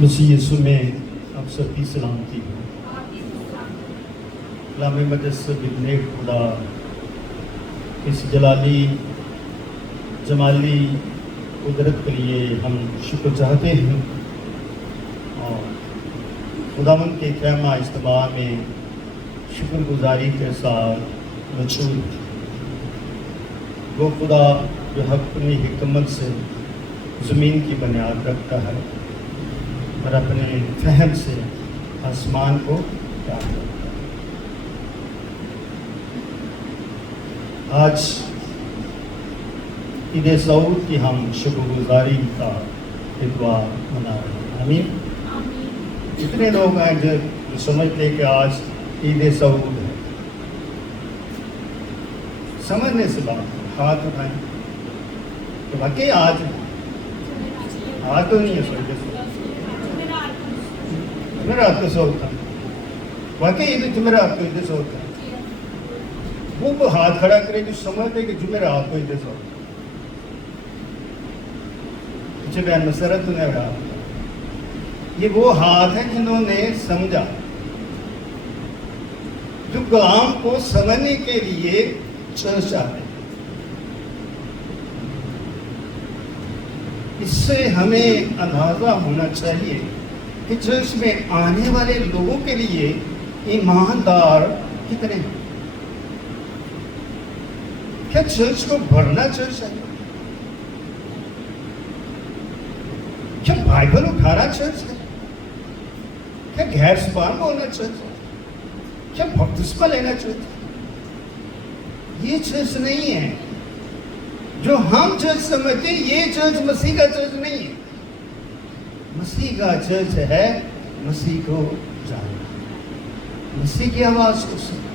مسیح یسوع میں آپ سب کی سلامتی ہو۔ کلام مجسد ابن خدا اس جلالی جمالی قدرت کے لیے ہم شکر چاہتے ہیں، اور خداوند کے خیمہ اجتماع میں شکر گزاری کے ساتھ مشغول ہیں۔ وہ خدا جو اپنی حکمت سے زمین کی بنیاد رکھتا ہے اور اپنے فہم سے آسمان کو پیار کرتا ہے۔ آج عید سعود کی ہم شکر گزاری کا اتوار منا رہے ہیں۔ آمین۔ کتنے لوگ ہیں جو سمجھتے کہ آج عید سعود ہے؟ سمجھنے سے بات ہاتھ اٹھائیں کہ واقعی آج تو نہیں ہے سوچے جمعرات کو سعود تھا، واقعی عید جمعرات کو عید سعود تھا۔ وہ ہاتھ کھڑا کرے جو سمجھتے کہ جمعرات کو عید سعود تھا۔ پیچھے بیان مسرت نے رہا، یہ وہ ہاتھ ہیں جنہوں نے سمجھا، جو کلام کو سمجھنے کے لیے چرچ آتے ہیں۔ اس سے ہمیں اندازہ ہونا چاہیے کہ چرچ میں آنے والے لوگوں کے لیے ایماندار کتنے ہیں۔ کیا چرچ کو بھرنا چرچ ہے؟ کیا بائبل اٹھانا چرچ ہے؟ کیا غیر زبان بولنا چرچ ہے؟ کیا بپتسمہ لینا چرچ ہے؟ یہ چرچ نہیں ہے جو ہم چرچ سمجھتے ہیں۔ یہ چرچ مسیح کا چرچ نہیں ہے۔ مسیح کا چرچ ہے مسیح کو جاننا، مسیح کی آواز کو سننا۔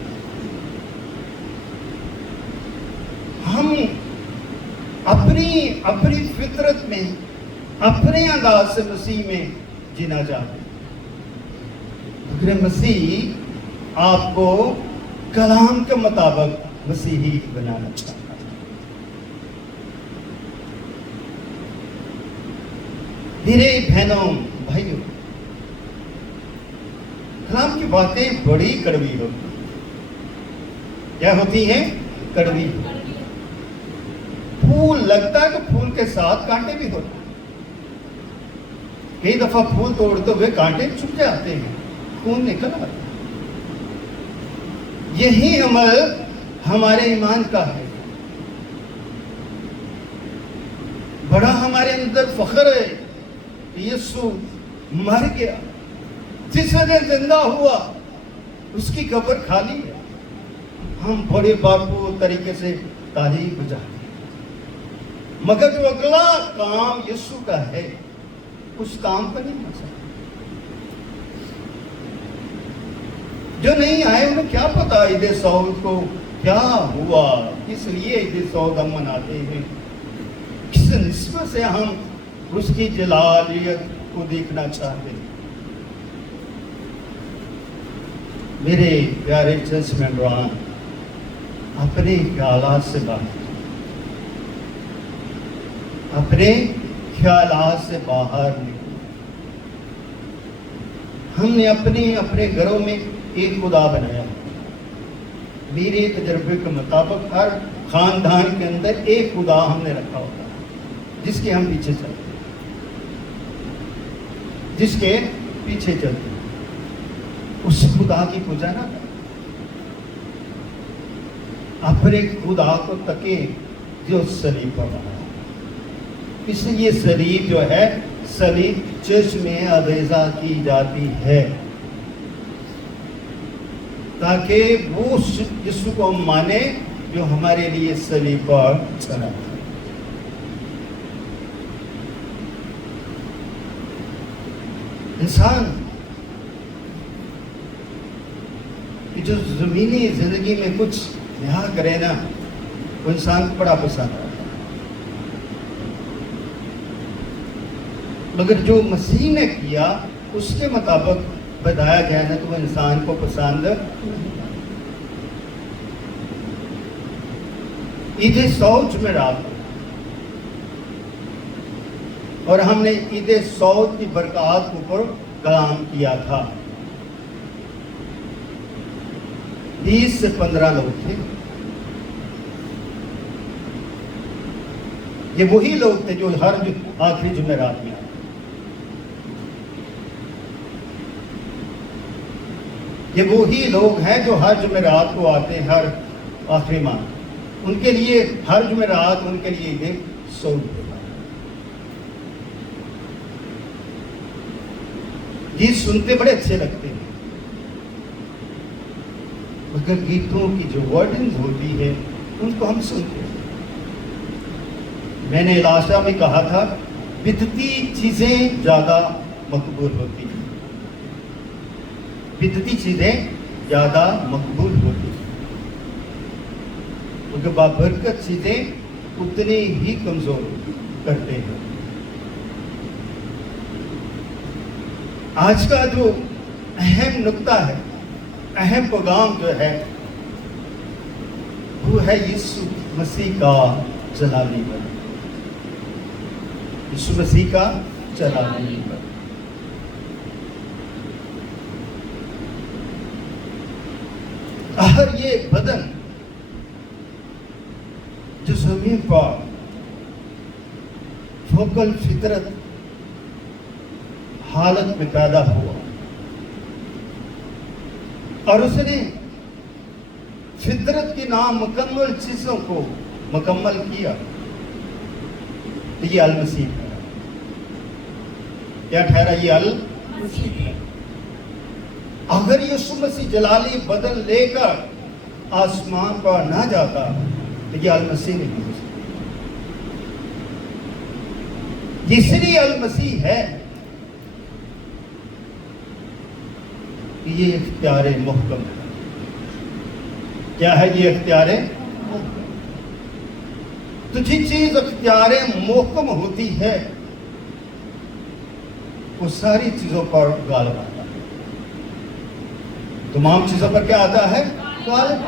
ہم اپنی فطرت میں اپنے انداز سے مسیح میں جینا چاہتے ہیں، مگر مسیح آپ کو کلام کے مطابق مسیحی بنانا چاہتا ہے۔ میرے بہنوں بھائیوں، کلام کی باتیں بڑی کڑوی ہوتی ہیں۔ کیا ہوتی ہیں؟ کڑوی۔ پھول لگتا ہے تو پھول کے ساتھ کانٹے بھی ہوتے ہیں۔ کئی دفعہ پھول توڑتے ہوئے کانٹے چھپ جاتے ہیں، خون نکل آتا ہے۔ یہی عمل ہمارے ایمان کا ہے۔ بڑا ہمارے اندر فخر ہے کہ یسوع مر گیا، جس وجہ زندہ ہوا، اس کی قبر خالی ہے۔ ہم بڑے بھرپور طریقے سے تالی بجاتے ہیں، مگر جو اگلا کام یسوع کا ہے اس کام پر نہیں پہنچا۔ جو نہیں آئے انہیں کیا پتا عید سعود کو کیا ہوا، کس لیے عید سعود ہم مناتے ہیں، کس نسبت سے ہم اس کی جلالیت کو دیکھنا چاہتے ہیں۔ میرے پیارے چرچ ممبران، اپنے خیالات سے باہر، اپنے خیالات سے باہر نکلو۔ ہم نے اپنے گھروں میں ایک خدا بنایا۔ میرے تجربے کے مطابق ہر خاندان کے اندر ایک خدا ہم نے رکھا ہوتا ہے، جس کے ہم پیچھے چلتے ہیں، جس کے پیچھے چلتے ہیں۔ اس خدا کی پوجا نہ کریں، اپنے خدا کو تکیں جو صلیب پر بنا۔ اس لیے یہ صلیب جو ہے، صلیب چرچ میں عقیدہ کی جاتی ہے تاکہ وہ یسوع کو ہم مانے جو ہمارے لیے صلیب پر چلا تھا۔ انسان کہ جو زمینی زندگی میں کچھ یہاں کرے نا، وہ انسان کو بڑا پسند آتا ہے، مگر جو مسیح نے کیا اس کے مطابق بتایا گیا نا، تو وہ انسان کو پسند نہیں۔ عید سعود جمعرات اور ہم نے عید سعود کی برکات کے اوپر کلام کیا تھا. 20 سے 15 لوگ تھے. یہ وہی لوگ تھے جو ہر آخری جمعرات میں آتے. یہ وہی لوگ ہیں جو ہر جمعرات کو آتے ہیں ہر آخری ماہ. ان کے لیے ہر جمعرات ان کے لیے عید سعود ہوتا ہے. گیت سنتے بڑے اچھے لگتے ہیں مگر گیتوں کی جو ورڈنگ ہوتی ہے ان کو ہم سنتے ہیں. میں نے الاشا میں کہا تھا بدعتی چیزیں زیادہ مقبول ہوتی ہیں. بدعتی چیزیں زیادہ مقبول ہوتی ہیں کیونکہ بابرکت چیزیں اتنی ہی کمزور کرتے ہیں. آج کا جو اہم نقطہ ہے، اہم پیغام جو ہے وہ ہے یسوع مسیح کا جلالی پر. یسوع مسیح کا جلالی پر. ہر یہ بدن جو زمین پر فوق الفطرت حالت میں پیدا ہوا اور اس نے فطرت کی نامکمل چیزوں کو مکمل کیا، یہ المسیح ہے. کیا ٹھہرا؟ یہ المسیح ہے. اگر یسوع مسیح جلالی بدن لے کر آسمان پر نہ جاتا تو یہ المسیح نہیں ہو سکتا. اس لیے المسیح ہے کہ یہ اختیار محکم ہے. کیا ہے یہ اختیار محکم؟ تو جس چیز اختیار محکم ہوتی ہے وہ ساری چیزوں پر غالب آتا ہے. تمام چیزوں پر کیا آتا ہے؟ غالب.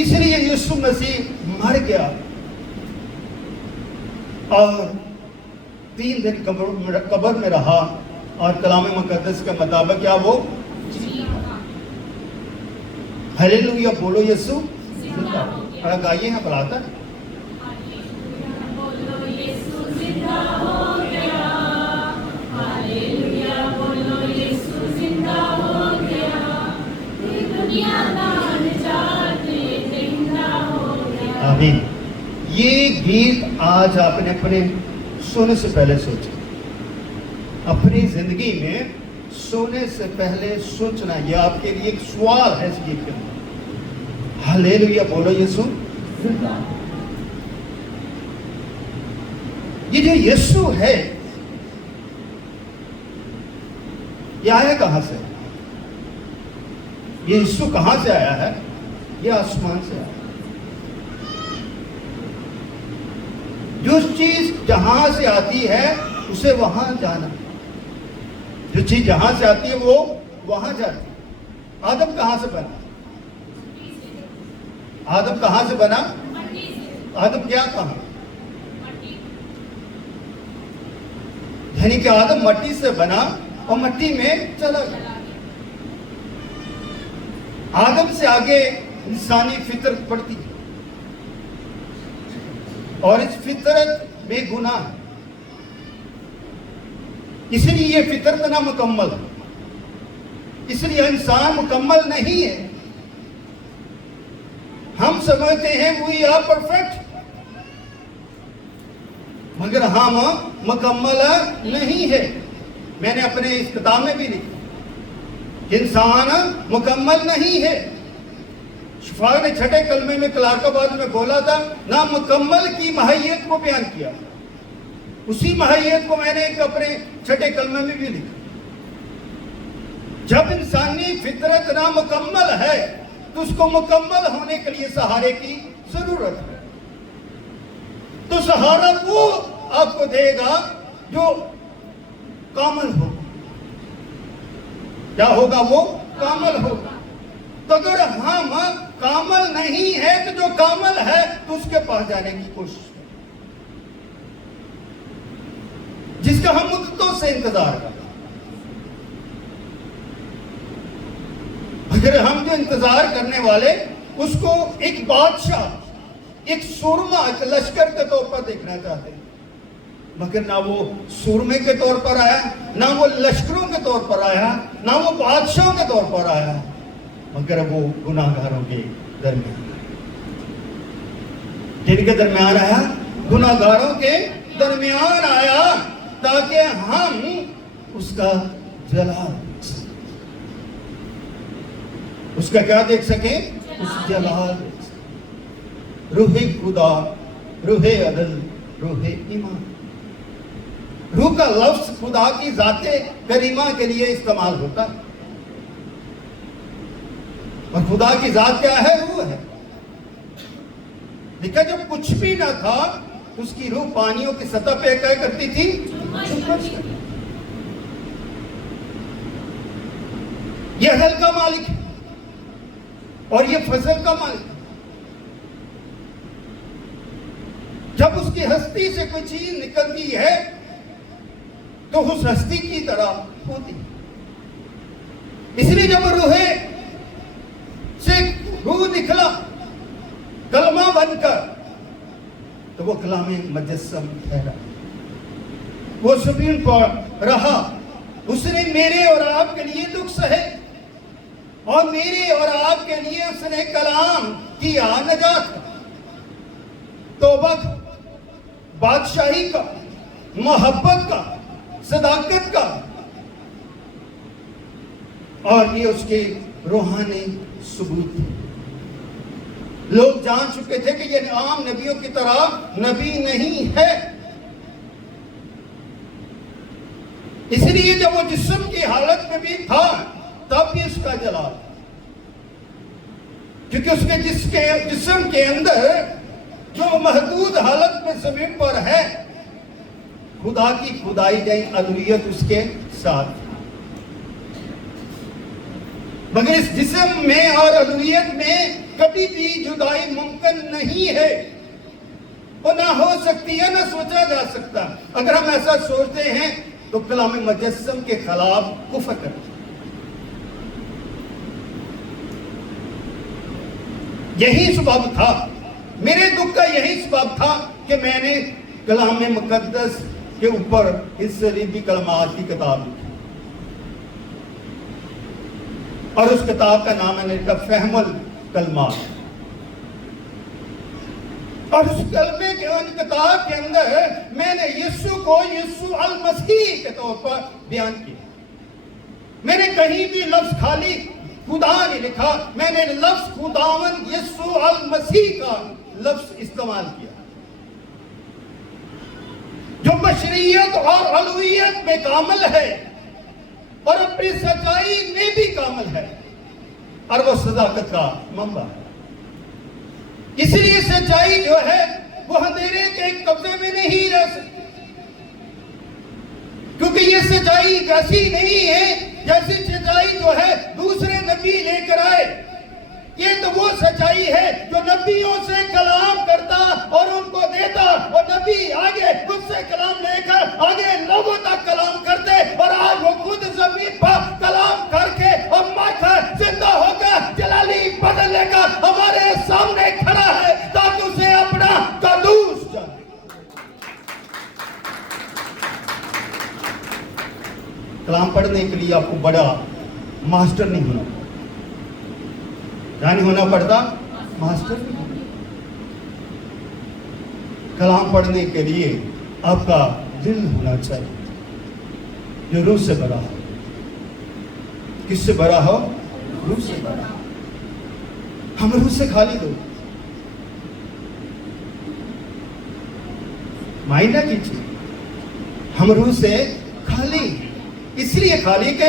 اس لیے یسوع مسیح مر گیا اور 3 دن قبر میں رہا اور کلام مقدس کے مطابق کیا وہ ہلیلویہ بولو یسوع زندہ. گائیے ہیں پڑھاتا ہے. آمین. یہ گیت آج آپ نے اپنے سونے سے پہلے سوچا. اپنی زندگی میں سونے سے پہلے سوچنا یہ آپ کے لیے ایک سوال ہے اس گیت کے اندر. ہلیلویہ بولو یسوع زندہ. یہ جو یسوع ہے یہ آیا کہاں سے؟ یہ یسوع کہاں سے آیا ہے؟ یہ آسمان سے آیا. جو چیز جہاں سے آتی ہے اسے وہاں جانا. جو چیز جہاں سے آتی ہے وہ وہاں جاتی. آدم کہاں سے بنا؟ آدم کہاں سے بنا؟ آدم کیا کہاں؟ یعنی کہ آدم مٹی سے بنا اور مٹی میں چلا گیا. آدم سے آگے انسانی فطرت پڑتی ہے اور اس فطرت بے گناہ ہے. اس لیے یہ فطرت نامکمل ہے. اس لیے انسان مکمل نہیں ہے. ہم سمجھتے ہیں وی آر پرفیکٹ مگر ہم مکمل نہیں ہے. میں نے اپنے اس کتاب میں بھی لکھا انسان مکمل نہیں ہے. شفا نے 6 کلمے میں کلارک آباد میں بولا تھا نامکمل کی ماہیت کو بیان کیا. اسی ماہیت کو میں نے اپنے 6 کلمے میں بھی لکھا. جب انسانی فطرت نامکمل ہے تو اس کو مکمل ہونے کے لیے سہارے کی ضرورت ہے. تو سہارا وہ آپ کو دے گا جو کامل ہوگا. کیا ہوگا؟ وہ کامل ہوگا. تو اگر ہم کامل نہیں ہے تو جو کامل ہے تو اس کے پاس جانے کی کوشش کریں. جس کا ہم مدتوں سے انتظار کر رہے ہیں. اگر ہم جو انتظار کرنے والے اس کو ایک بادشاہ، ایک سورما، ایک لشکر کے طور پر دیکھنا چاہتے ہیں، مگر نہ وہ سورمے کے طور پر آیا، نہ وہ لشکروں کے طور پر آیا، نہ وہ بادشاہوں کے طور پر آیا، مگر وہ گناہگاروں کے درمیان آیا. جن کے درمیان آیا؟ گناہگاروں کے درمیان آیا، تاکہ ہم اس کا جلال، اس کا کیا دیکھ سکیں؟ اس جلال دیکھ سکیں. روح خدا، روح عدل، روح ایمان. روح کا لفظ خدا کی ذات کریمہ کے لیے استعمال ہوتا ہے، اور خدا کی ذات کیا ہے؟ روح ہے. دیکھا جب کچھ بھی نہ تھا تو اس کی روح پانیوں کی سطح پہ کیا کرتی تھی؟ یہ حل کا مالک ہے اور یہ فضل کا مالک ہے. جب اس کی ہستی سے کوئی چیز نکلتی ہے تو اس ہستی کی طرح ہوتی ہے. اس لیے جب روح سے روح نکلا کلمہ بن کر تو وہ کلام مجسم ٹھہرا، وہ زمین پر رہا. اس نے میرے اور آپ کے لیے دکھ سہے، اور میرے اور آپ کے لیے اس نے کلام کیا نجات کا، توبہ کا، بادشاہی کا، محبت کا، صداقت کا. اور یہ اس کے روحانی ثبوت تھے. لوگ جان چکے تھے کہ یہ عام نبیوں کی طرح نبی نہیں ہے. اس لیے جب وہ جسم کی حالت میں بھی تھا تب بھی اس کا جلال، کیونکہ اس کے جسم کے اندر جو محدود حالت میں زمین پر ہے، خدا کی خدائی گئی الوہیت اس کے ساتھ. مگر اس جسم میں اور الوہیت میں کبھی بھی جدائی ممکن نہیں ہے، وہ نہ ہو سکتی ہے، نہ سوچا جا سکتا. اگر ہم ایسا سوچتے ہیں تو کلام مجسم کے خلاف کفر کرتے ہیں. یہی سبب تھا، میرے دکھ کا یہی سبب تھا کہ میں نے کلام مقدس کے اوپر اس صلیبی کلمات کی کتاب لکھی، اور اس کتاب کا نام ہے نے لکھا فہم الکلمات. اور اس کلمے کے کتاب کے اندر میں نے یسوع کو یسوع المسیح کے طور پر بیان کیا. میں نے کہیں بھی لفظ خالی خدا نہیں لکھا، میں نے لفظ خداوند یسوع المسیح کا لفظ استعمال کیا، جو بشریت اور الوہیت میں کامل ہے اور اپنی سچائی میں بھی کامل ہے، اور وہ صداقت کا منبع ہے. اس لیے سچائی جو ہے وہ اندھیرے کے قبضے میں نہیں رہ سکتی، کیونکہ یہ سچائی ایسی نہیں ہے جیسی سچائی جو ہے دوسرے نبی لے کر آئے. یہ تو وہ سچائی ہے جو نبیوں سے کلام کرتا اور ان کو دیتا، اور نبی آگے اس سے کلام لے کر آگے لوگوں تک کلام کرتے. اور آج وہ خود زمین پر کلام کر کے اور مر کر زندہ ہو کر جلالی بدل لے کر ہمارے سامنے کھڑا ہے تاکہ اسے اپنا قدوس جانے. کلام پڑھنے کے لیے آپ کو بڑا ماسٹر نہیں ہونا، نہیں ہونا پڑتا، ماسٹر نہیں ہونا. کلام پڑھنے کے لیے آپ کا دل ہونا چاہیے جو روح سے بھرا ہو. کس سے بھرا ہو؟ روح سے بھرا. ہم روح سے خالی دو. معائنہ کیجیے، ہم روح سے خالی، اس لیے خالی کہ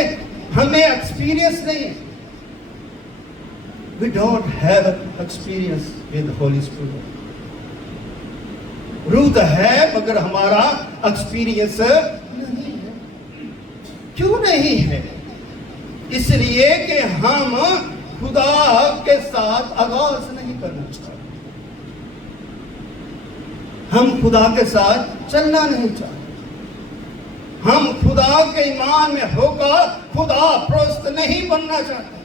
ہمیں ایکسپیرینس نہیں ہے. We don't have experience with the Holy Spirit. روح تو ہے مگر ہمارا ایکسپیرینس نہیں ہے. کیوں نہیں ہے؟ اس لیے کہ ہم خدا کے ساتھ آغاز نہیں کرنا چاہتے، ہم خدا کے ساتھ چلنا نہیں چاہتے. ہم خدا کے ایمان میں ہو کر خدا پرست نہیں بننا چاہتے.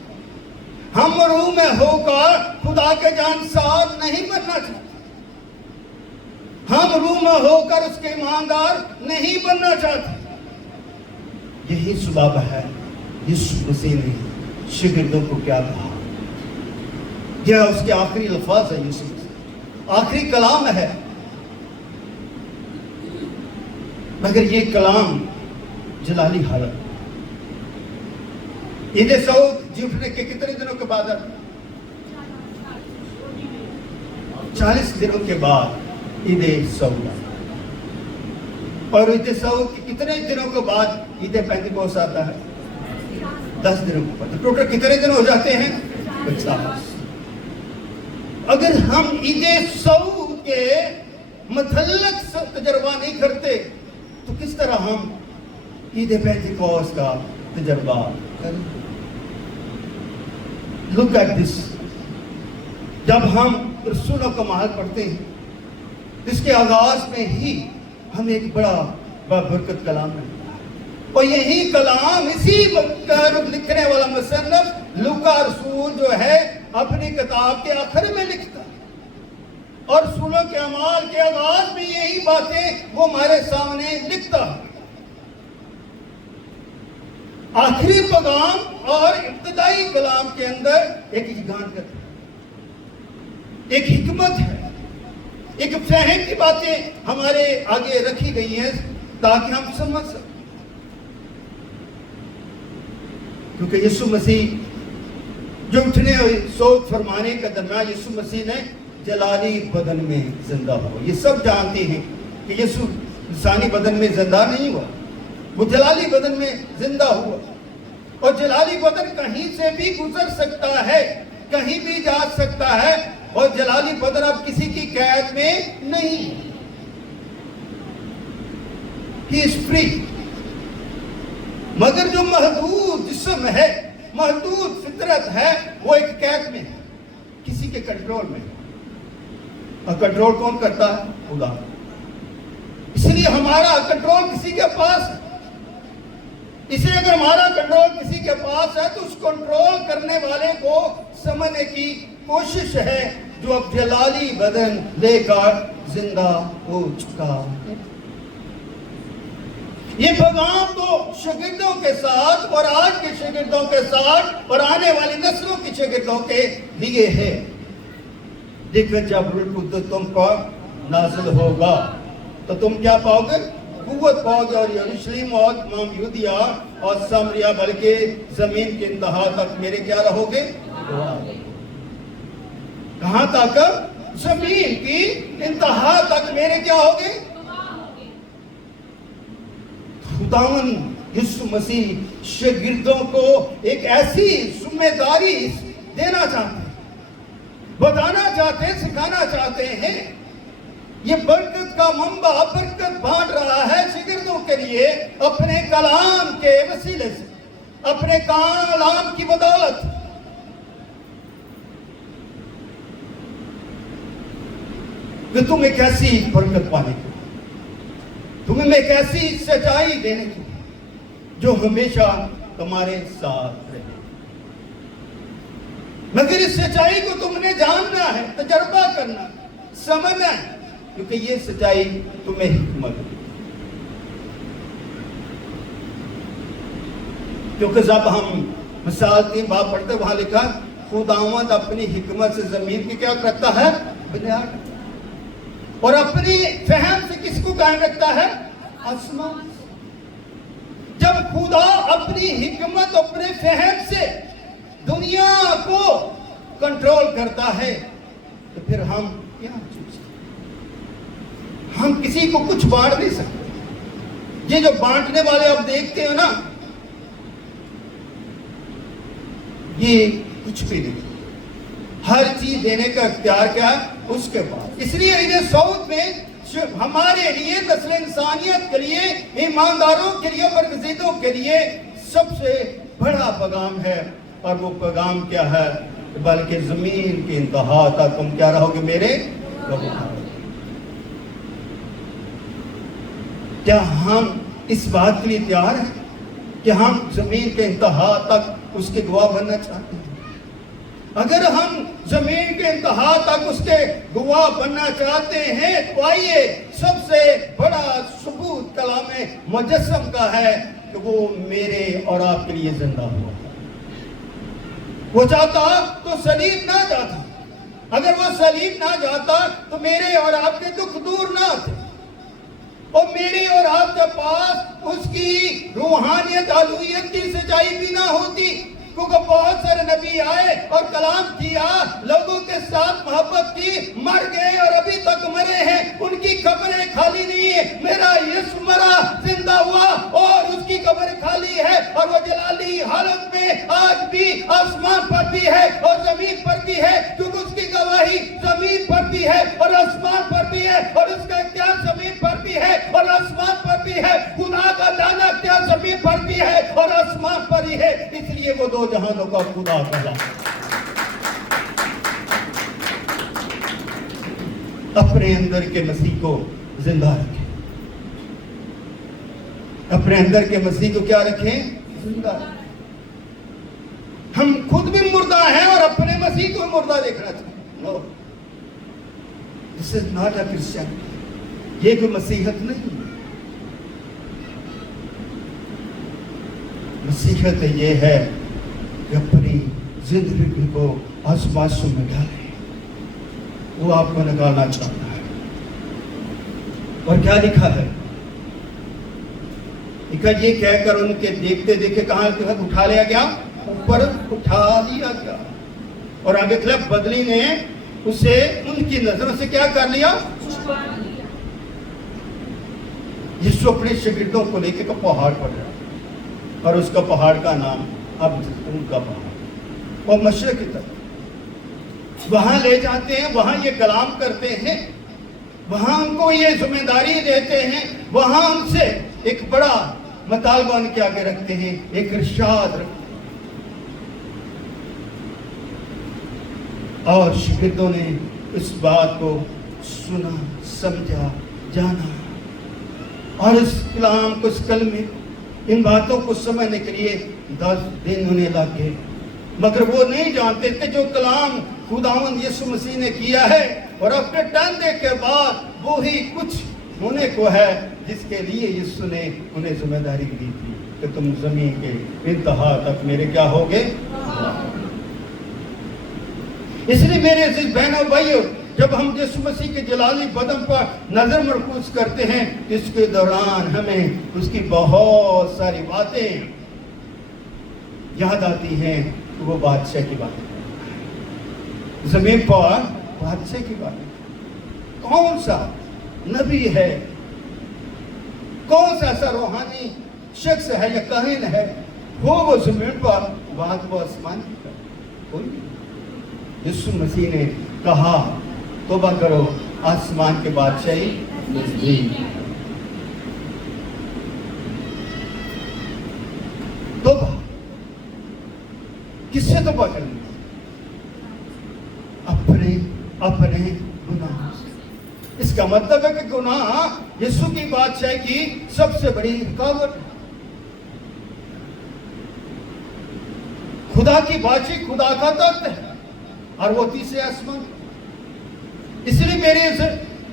ہم روح میں ہو کر خدا کے جانساز نہیں بننا چاہتے. ہم روح میں ہو کر اس کے ایماندار نہیں بننا چاہتے. یہی سبب ہے یسوع مسیح نے شاگردوں کو کیا کہا. یہ اس کے آخری الفاظ ہے. یسوع مسیح آخری کلام ہے. مگر یہ کلام جلالی حالت عید سعود جی اٹھنے کے کتنے دنوں کے بعد؟ 40 دنوں کے بعد عید سعود. اور عید سعود کے کتنے دنوں کے بعد عید پینتیکوست آتا ہے؟ 10 دنوں کے بعد. ٹوٹل کتنے دن ہو جاتے ہیں؟ 50. اگر ہم عید سعود کے متعلق تجربہ نہیں کرتے تو کس طرح ہم عید پینتیکوست کا تجربہ کریں؟ Look at this. جب ہم رسولوں کا محل پڑھتے ہیں اس کے آغاز میں ہی ہم ایک بڑا برکت کلام ملتا ہے. اور یہی کلام اسی لکھنے والا مصنف لوکا رسول جو ہے اپنی کتاب کے آخر میں لکھتا ہے. اور رسولوں کے اعمال کے آغاز میں یہی باتیں وہ ہمارے سامنے لکھتا ہے. آخری پیغام اور ابتدائی کلام کے اندر ایک ذہانت ہے, ایک حکمت ہے, ایک فہم کی باتیں ہمارے آگے رکھی گئی ہیں تاکہ ہم سمجھ سکیں. کیونکہ یسوع مسیح جو اٹھنے اور صعود فرمانے کا درمیان یسوع مسیح نے جلالی بدن میں زندہ ہوا. یہ سب جانتے ہیں کہ یسوع انسانی بدن میں زندہ نہیں ہوا, وہ جلالی بدن میں زندہ ہوا. اور جلالی بدن کہیں سے بھی گزر سکتا ہے, کہیں بھی جا سکتا ہے. اور جلالی بدن اب کسی کی قید میں نہیں. He is free. مگر جو محدود جسم ہے, محدود فطرت ہے, وہ ایک قید میں ہے, کسی کے کنٹرول میں. اور کنٹرول کون کرتا ہے؟ خدا. اس لیے ہمارا کنٹرول کسی کے پاس ہے. اس لیے اگر ہمارا کنٹرول کسی کے پاس ہے تو اس کنٹرول کرنے والے کو سمجھنے کی کوشش ہے جو اب جلالی بدن لے کر زندہ ہو چکا ہے. یہ پیغام تو شاگردوں کے ساتھ اور آج کے شاگردوں کے ساتھ اور آنے والی نسلوں کے شاگردوں کے لیے ہے. دیکھو جب روح القدس تم پر نازل ہوگا تو تم کیا پاؤ گے؟ قوت پاؤ گے. اور یروشلم اور تمام یہودیہ اور سامریہ بلکہ زمین کے انتہا تک میرے کیا رہو گے؟ کہاں تک؟ زمین کی انتہا تک میرے کیا ہوگے؟ خداوند یسوع مسیح شاگردوں کو ایک ایسی ذمہ داری دینا چاہتے ہیں, بتانا چاہتے ہیں, سکھانا چاہتے ہیں. یہ برکت کا منبع برکت بانٹ رہا ہے شاگردوں کے لیے اپنے کلام کے وسیلے سے, اپنے کلام کی بدولت. کہ تم ایک ایسی برکت پانے کی, تمہیں ایک ایسی سچائی دینے کی جو ہمیشہ تمہارے ساتھ رہے. مگر اس سچائی کو تم نے جاننا ہے, تجربہ کرنا ہے, سمجھنا ہے, کیونکہ یہ سچائی تمہیں حکمت ہے. کیونکہ جب ہم مثال 3 باب پڑھتے وہاں لکھا خداوند اپنی حکمت سے زمین کی کیا کرتا ہے؟ بنیاد. اور اپنی فہم سے کس کو قائم رکھتا ہے؟ آسمان. جب خدا اپنی حکمت اپنے فہم سے دنیا کو کنٹرول کرتا ہے تو پھر ہم کیا چیز؟ ہم کسی کو کچھ بانٹ نہیں سکتے. یہ جو بانٹنے والے آپ دیکھتے ہو نا, یہ کچھ بھی نہیں. ہر چیز دینے کا اختیار کیا ہے؟ اس کے پاس. اس لیے عید سعود میں ہمارے لیے, نسل انسانیت کے لیے, ایمانداروں کے لیے, برگزیدوں کے لیے سب سے بڑا پیغام ہے. اور وہ پیغام کیا ہے؟ بلکہ زمین کی انتہا تک تم کیا رہو گے میرے؟ کیا ہم اس بات کے لیے تیار ہیں کہ ہم زمین کے انتہا تک اس کے گواہ بننا چاہتے ہیں؟ اگر ہم زمین کے انتہا تک اس کے گواہ بننا چاہتے ہیں تو آئیے، سب سے بڑا ثبوت کلام مجسم کا ہے کہ وہ میرے اور آپ کے لیے زندہ ہوا۔ وہ چاہتا تو صلیب نہ جاتا، اگر وہ صلیب نہ جاتا تو میرے اور آپ کے دکھ دور نہ آتے، اور میرے اور آپ کے پاس اس کی روحانیت الوہیت کی سچائی بھی نہ ہوتی، کیونکہ بہت سارے نبی آئے اور کلام کیا، لوگوں کے ساتھ محبت کی، مر گئے اور ابھی تک مرے ہیں، ان کی قبریں خالی نہیں ہیں۔ میرا یسوع مرا، زندہ ہوا اور اس کی قبر خالی ہے، اور وہ جلالی حالت میں آج بھی آسمان پر بھی ہے اور زمین پر بھی ہے، کیونکہ اس کی گواہی زمین پر بھی ہے اور آسمان پر بھی ہے، اور اس کا اختیار زمین پر بھی ہے اور آسمان پر بھی ہے۔ خدا کا دانا اختیار زمین پر بھی ہے اور آسمان پر ہی ہے، اس لیے وہ دو جہانوں کا خدا کہا۔ اپنے اندر کے مسیح کو زندہ رکھیں، اپنے اندر کے مسیح کو کیا رکھیں؟ زندہ رکھیں۔ ہم خود بھی مردہ ہیں اور اپنے مسیح کو مردہ دیکھنا چاہتے ہیں۔ No. This is not a Christian. یہ کوئی مسیحت نہیں۔ مسیحت یہ ہے کہ اپنی زندگی کو آزمائشوں میں ڈالیں۔ وہ آپ کو نکالنا چاہتا ہے۔ اور کیا لکھا ہے؟ لکھا یہ کہہ کر ان کے دیکھتے دیکھے کہاں اٹھا لیا گیا؟ اوپر اٹھا لیا گیا۔ اور آگے طرف بدلی نے اسے ان کی نظروں سے کیا کر لیا؟ یسوع اپنے شاگردوں کو لے کے پہاڑ پر گیا، اور اس کا پہاڑ کا نام اب زیتون کا پہاڑ، اور مشرق کی طرف وہاں لے جاتے ہیں، وہاں یہ کلام کرتے ہیں، وہاں ان کو یہ ذمہ داری دیتے ہیں، وہاں ان سے ایک بڑا مطالبہ ان کے آگے رکھتے ہیں، ایک ارشاد رکھتے ہیں، اور شاگردوں نے اس بات کو سنا، سمجھا، جانا، اور اس کلام کو، اس کلمے کو، ان باتوں کو سمجھنے کے لیے 10 دن انہیں لگ گئے، مگر وہ نہیں جانتے تھے جو کلام خداوند یسوع مسیح نے کیا ہے، اور اپنے ٹاننے کے بعد وہی کچھ ہونے کو ہے جس کے لیے یسوع نے انہیں ذمہ داری دی تھی کہ تم زمین کے انتہا تک میرے کیا ہوگے۔ اس لیے میرے عزیز بہنوں بھائیوں، جب ہم یسوع مسیح کے جلالی بدن پر نظر مرکوز کرتے ہیں، اس کے دوران ہمیں اس کی بہت ساری باتیں یاد آتی ہیں۔ وہ بادشاہ کی باتیں، زمین پر بادشاہ کی باتیں، کون سا نبی ہے، کون سا ایسا روحانی شخص ہے یا کاہن ہے وہ زمین پر بات وہ آسمان کی ہے؟ کوئی نہیں۔ یسوع مسیح نے کہا توبہ کرو، آسمان کے بادشاہی نزدیک۔ توبہ کس سے توبہ کرنی؟ اپنے گناہ۔ اس کا مطلب ہے کہ گناہ یسوع کی بادشاہی کی سب سے بڑی رکاوٹ ہے۔ خدا کی بادشاہی خدا کا تخت ہے، اور وہ تیسرے آسمان۔ اس لیے میرے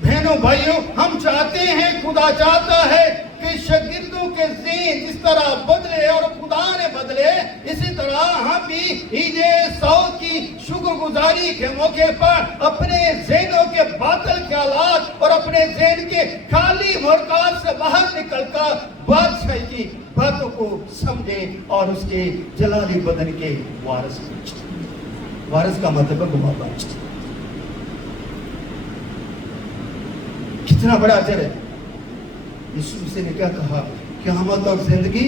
بہنوں بھائیوں، ہم چاہتے ہیں، خدا چاہتا ہے کہ شاگردوں کے ذہن جس طرح بدلے اور خدا نے بدلے، اسی طرح ہم بھی عید سعود کی شکر گزاری کے موقع پر اپنے ذہنوں کے باطل خیالات اور اپنے ذہن کے خالی مرکز سے باہر نکل کر بادشاہی کی باتوں کو سمجھیں اور اس کے جلالی بدن کے وارث بنیں۔ وارث کا مطلب ہے گواہ بادشاہ۔ کتنا بڑا اجر ہے۔ یسوع مسیح نے کیا کہا؟ قیامت اور زندگی،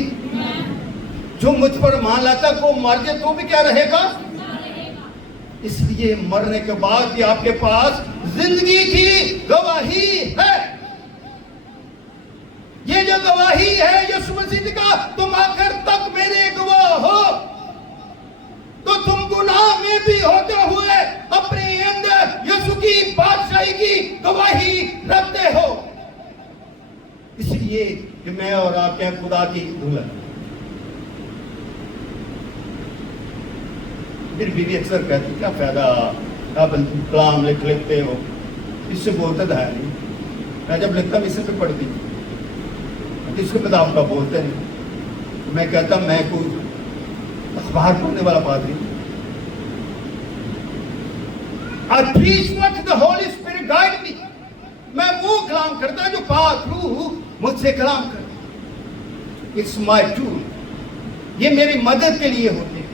جو مجھ پر مان لاتا وہ مر جائے تو بھی کیا رہے گا؟ اس لیے مرنے کے بعد بھی آپ کے پاس زندگی کی گواہی ہے۔ یہ جو گواہی ہے یسوع مسیح نے کہا تم آخر تک میرے گواہ ہو، تو تم گناہ میں بھی ہوتے ہوئے اپنے اندر یسوع کی بادشاہی کی گواہی رکھتے ہو۔ اس لیے کہ میں اور آپ کیا خدا کی دلہن. میری بیوی اکثر کہتی کیا فائدہ آپ کلام لکھ لیتے ہو, اس سے بولتا تھا نہیں. میں جب لکھتا ہوں اس سے پڑھتی اس کو پتا آپ کا بولتے ہیں. میں کہتا میں کوئی اخبار پڑھنے والا پادری. I preach what the Holy Spirit guide me. میں وہ کلام کرتا جو پاک روح مجھ سے کلام کرتا. It's my tool. یہ میری مدد کے لیے ہوتے ہیں.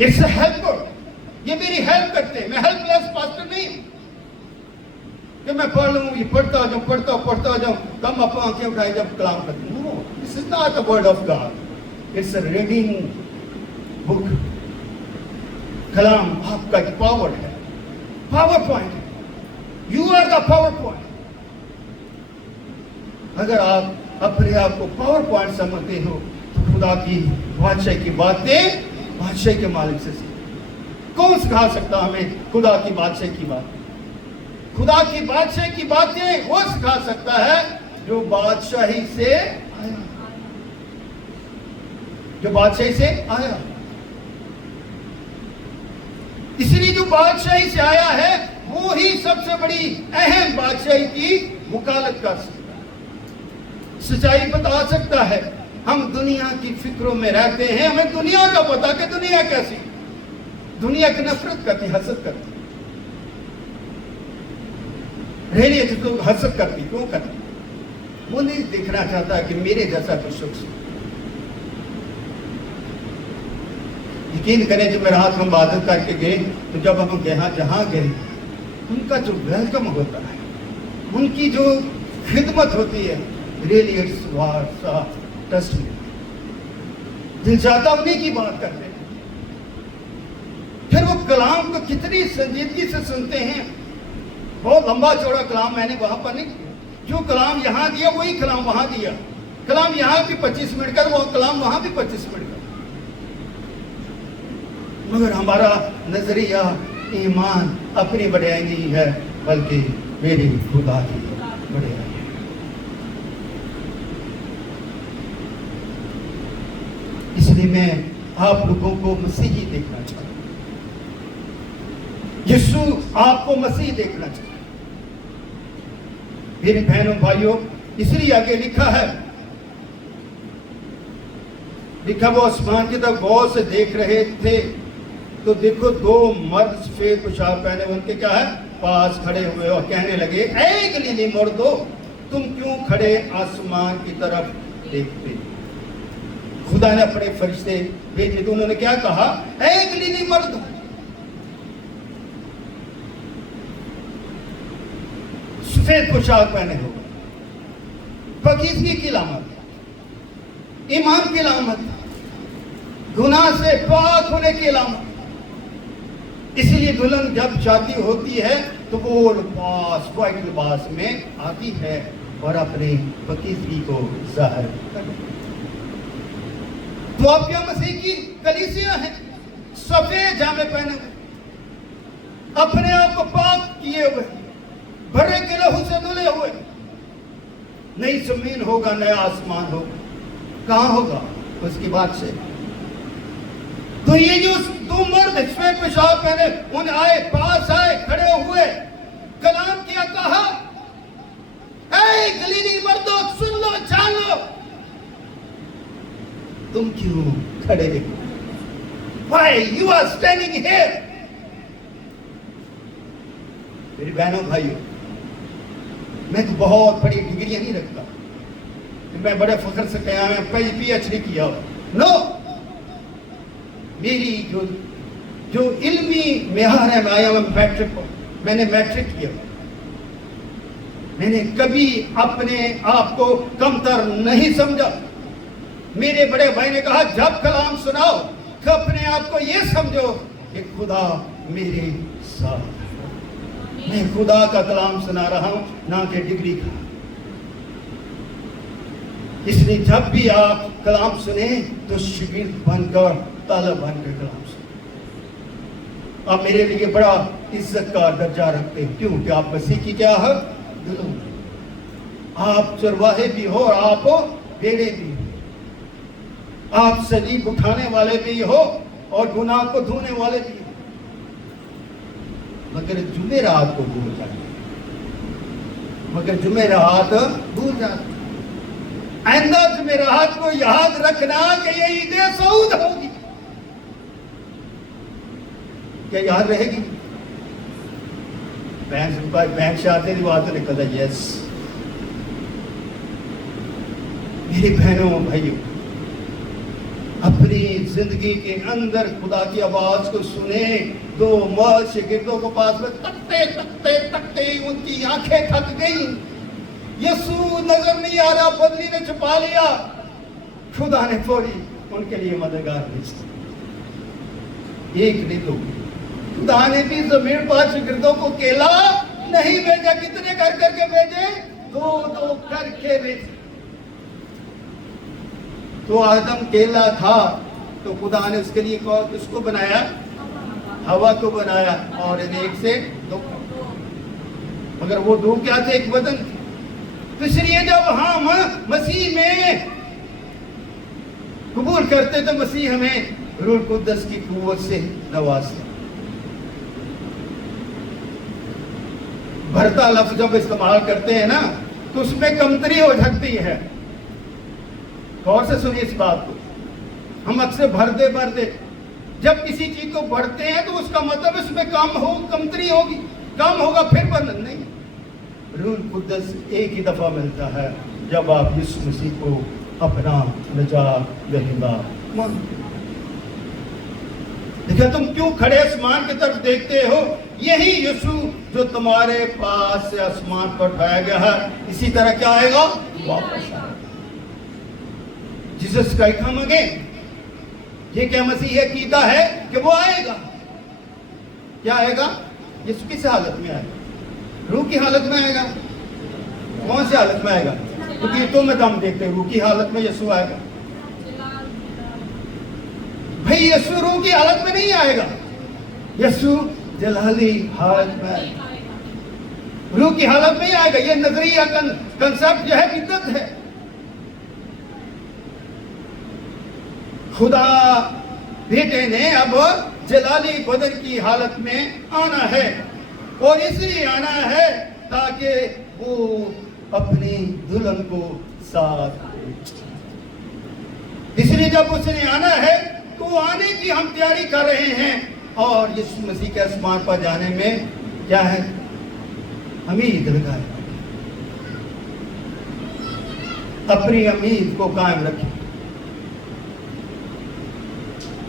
It's a helper. یہ میری ہیلپ کرتے ہیں. میں ہیلپ لیس پاسٹر نہیں ہوں کہ میں پڑھ لوں یہ پڑھتا جاؤں کم اپنا آنکھیں اٹھائے جب کلام کرتا ہوں. No, this is not the word of God. It's a reading book. کلام آپ کا ایک پاور ہے, پاور پوائنٹ ہے. You are the power point. اگر آپ اپنے آپ کو پاور پوائنٹ سمجھتے ہو تو خدا کی بادشاہی کی باتیں بادشاہی کے مالک سے سیکھیں. کون سکھا سکتا ہمیں خدا کی بادشاہی کی بات؟ خدا کی بادشاہی کی باتیں وہ سکھا سکتا ہے جو بادشاہی سے آیا, جو بادشاہی سے آیا. اس لیے جو بادشاہی سے آیا ہے وہی سب سے بڑی اہم بادشاہی کی وکالت کر سکتا ہے, سچائی بتا سکتا ہے. ہم دنیا کی فکروں میں رہتے ہیں, ہمیں دنیا کا پتا کہ دنیا کیسی, دنیا کی نفرت کرتی, حسد کرتی. ریلی تو حسد کرتی کیوں کرتی؟ وہ نہیں دیکھنا چاہتا کہ میرے جیسا کوئی شخص. یقین کریں جب میرا ہاتھ ہم عبادت کر کے گئے تو جب ہم جہاں گئے ان کا جو ویلکم ہوتا ہے, ان کی جو خدمت ہوتی ہے, really it's was touch me. دل چاہتا انہیں کی بات کرتے ہیں. پھر وہ کلام کو کتنی سنجیدگی سے سنتے ہیں. بہت لمبا چوڑا کلام میں نے وہاں پر نہیں کیا. جو کلام یہاں دیا وہی کلام وہاں دیا. کلام یہاں بھی 25 منٹ کا, وہ کلام وہاں بھی 25 منٹ کا. مگر ہمارا نظریہ ایمان اپنی بڑائی نہیں ہے بلکہ میری خدا کی بڑائی ہے. اس لیے میں آپ لوگوں کو مسیحی دیکھنا چاہتا ہوں. یسوع آپ کو مسیح دیکھنا چاہتا ہے. میری بہنوں بھائیوں, اس لیے آگے لکھا ہے, وہ آسمان کی طرف غور سے دیکھ رہے تھے تو دیکھو دو مرد سفید پوشاک پہنے ان کے کیا ہے پاس کھڑے ہوئے اور کہنے لگے, اے گلیلی مردو تم کیوں کھڑے آسمان کی طرف دیکھتے؟ خدا نے اپنے فرشتے بھیجے تو انہوں نے کیا کہا, اے گلیلی مردو. سفید پوشاک پہنے ہو, پاکیزگی کی علامت, ایمان کی علامت, گناہ سے پاک ہونے کی علامت. اس لیے دلہن جب شادی ہوتی ہے تو وہ لباس وائٹ لباس میں آتی ہے اور اپنے پاکیزگی کو ظاہر کرتی ہے. تو آپ کیا مسیح کی کلیسیا ہیں, سفید جامے پہنے ہوئے, اپنے آپ کو پاک کیے ہوئے, بھرے کے لہو سے دھلے ہوئے. نئی زمین ہوگا, نیا آسمان ہوگا. کہاں ہوگا؟ اس کی بات سے. تو یہ جو دو مرد سفید پوشاک پہنے ان آئے, پاس آئے, کھڑے ہوئے, کلام کیا, کہا, اے گلیلی مردو سن لو, جان لو, تم کیوں کھڑے ہو؟ Why you are standing here? میری بہنوں بھائیوں, میں تو بہت بڑی ڈگریاں نہیں رکھتا, میں بڑے فخر سے کہا میں پی ایچ ڈی کیا ہو. نو, میری جو علمی معیار ہے, میں آیا ہوں میں نے میٹرک کیا. میں نے کبھی اپنے آپ کو کمتر نہیں سمجھا. میرے بڑے بھائی نے کہا جب کلام سناؤ تو اپنے آپ کو یہ سمجھو کہ خدا میرے ساتھ ہے. میں خدا کا کلام سنا رہا ہوں, نہ کہ ڈگری کا. اس لیے جب بھی آپ کلام سنیں تو شاگرد بن کر, طالب بن کر کلام سنیں. آپ میرے لیے بڑا عزت کا درجہ رکھتے ہیں. کیوں کہ آپ مسیح کی کیا ہے؟ دلوں. آپ چرواہے بھی ہو اور آپ بیڑے بھی ہو، آپ صلیب اٹھانے والے بھی ہو اور گناہ کو دھونے والے بھی ہو، مگر جمعرات کو بھول جاتے، مگر جمعرات بھول جاتے۔ آئندہ جمعرات کو یاد رکھنا کہ یہ عید سعود ہوگی، کیا یاد رہے گی؟ بہن شادی دی بات نکل ہے، یس میری بہنوں بھائیوں، اپنی زندگی کے اندر خدا کی آواز کو سنیں۔ دو شاگردوں کو پاس میں تکتے تکتے تکتے ان کی آنکھیں تھک گئیں، یسوع نظر نہیں آ رہا، بدلی نے چھپا لیا۔ خدا نے فوری ان کے لیے مددگار بھیجا، ایک نہیں دو، خدا نے بھی ضمیر پا شاگردوں کو اکیلا نہیں بھیجا، کتنے کر کر کے بھیجے؟ دو دو کر کے بھیجے۔ تو آدم اکیلا تھا تو خدا نے اس کے لیے اس کو بنایا، ہوا کو بنایا، اور ایک سے دو، مگر وہ دو کیا تھے؟ ایک بدن تھے۔ تو اس لیے جب ہم مسیح میں قبول کرتے تو مسیح ہمیں روح القدس کی قوت سے نوازتا۔ بھرتا لفظ جب استعمال کرتے ہیں نا تو اس میں کمتری ہو سکتی ہے، غور سے سنیے اس بات کو۔ ہم اکثر بھرتے جب کسی چیز کو بڑھتے ہیں تو اس کا مطلب اس میں کمتری ہوگی، کم ہوگا، پھر بند نہیں۔ روح القدس ایک ہی دفعہ ملتا ہے جب آپ یسوع مسیح کو اپنا نجات دہندہ مانتے۔ دیکھا تم کیوں کھڑے آسمان کی طرف دیکھتے ہو؟ یہی یسوع جو تمہارے پاس سے آسمان پر اٹھایا گیا ہے، اسی طرح کیا آئے گا؟ واپس آئے گا۔ جیسس کا کم اگین، یہ کیا مسیح عقیدہ ہے کہ وہ آئے گا؟ کیا آئے گا؟ یسوع کس حالت میں آئے گا؟ روح کی حالت میں آئے گا۔ کون سی حالت میں آئے گا؟ کیونکہ تو میں دم دیکھتے روح کی حالت میں یسوع آئے گا۔ بھئی یسوع روح کی حالت میں نہیں آئے گا، یسوع جلالی حالت میں آئے گا، روح کی حالت میں ہی آئے گا۔ یہ نظریہ کنسپٹ جو ہے بدعت ہے۔ خدا بیٹے نے اب جلالی بدن کی حالت میں آنا ہے، اور اس لیے آنا ہے تاکہ وہ اپنی دلہن کو ساتھ لے۔ اس لیے جب اس نے آنا ہے تو وہ آنے کی ہم تیاری کر رہے ہیں، اور یسوع مسیح کے آسمان پر جانے میں کیا ہے؟ امید لگائے، اپنی امید کو قائم رکھیں۔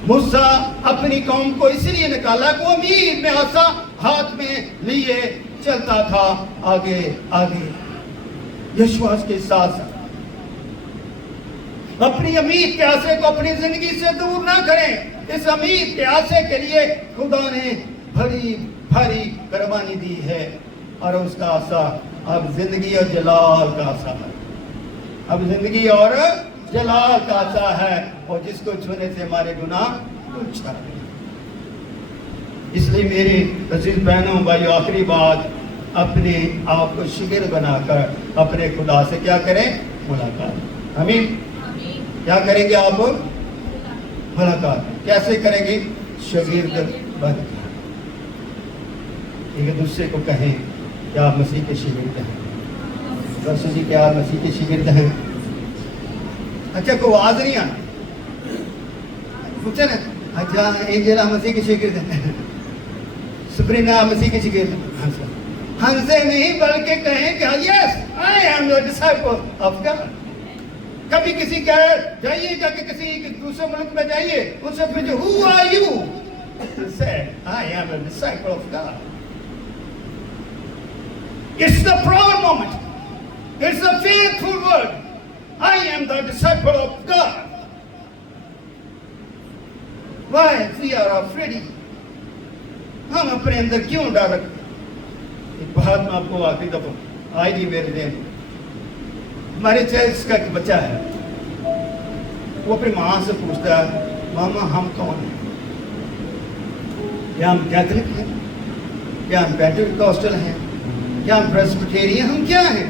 موسیٰ اپنی قوم کو اس لیے نکالا کہ وہ امید میں عصا ہاتھ میں لیے چلتا تھا آگے آگے یشوع کے ساتھ ساتھ۔ اپنی امید کے آسے کو اپنی زندگی سے دور نہ کریں۔ اس امید کے آسے کے لیے خدا نے بڑی بھاری قربانی دی ہے، اور اس کا آسا اب زندگی اور جلال کا آسا ہے، اب زندگی اور جلال کا آسا ہے، اور جس کو چھونے سے ہمارے گناہ دھل جاتے ہیں۔ اس لیے میرے عزیز بہنوں بھائیو، آخری بات، اپنے آپ کو شاگرد بنا کر اپنے خدا سے کیا کریں؟ ملاقات۔ آمین۔ کیا کریں گے آپ؟ ملاقات۔ کیسے کریں گے؟ شاگرد بن کر۔ ایک دوسرے کو کہیں کہ آپ مسیح کے شاگرد ہیں۔ رسول جی کیا آپ مسیح کے شاگرد ہیں؟ اچھا کوئی آواز نہیں آنا، پوچھا نا، اچھا اینجلا مسیح کے شاگرد ہیں، سپرینا مسیح کے شاگرد ہیں۔ ہم سے نہیں بلکہ کہیں کہ yes I am your disciple of God. کبھی کسی کا جائیے جا کے کسی دوسرے ملک میں جائیے، ان سے پوچھو who are you? Say I am a disciple of God. It's the proud moment. It's a faithful word. I am the disciple of God. Why we are afraid? ہم اپنے اندر کیوں ڈر رکھتے؟ ایک بات میں آپ کو آخری دفعہ آئے گی میرے دین، ہمارے چرچ کا ایک بچہ ہے، وہ اپنی ماں سے پوچھتا ہے ماما ہم کون ہیں؟ کیا ہم کیتھولک ہیں؟ کیا ہم پینٹیکوسٹل ہیں؟ کیا ہم پریسبیٹیرین؟ ہم کیا ہیں؟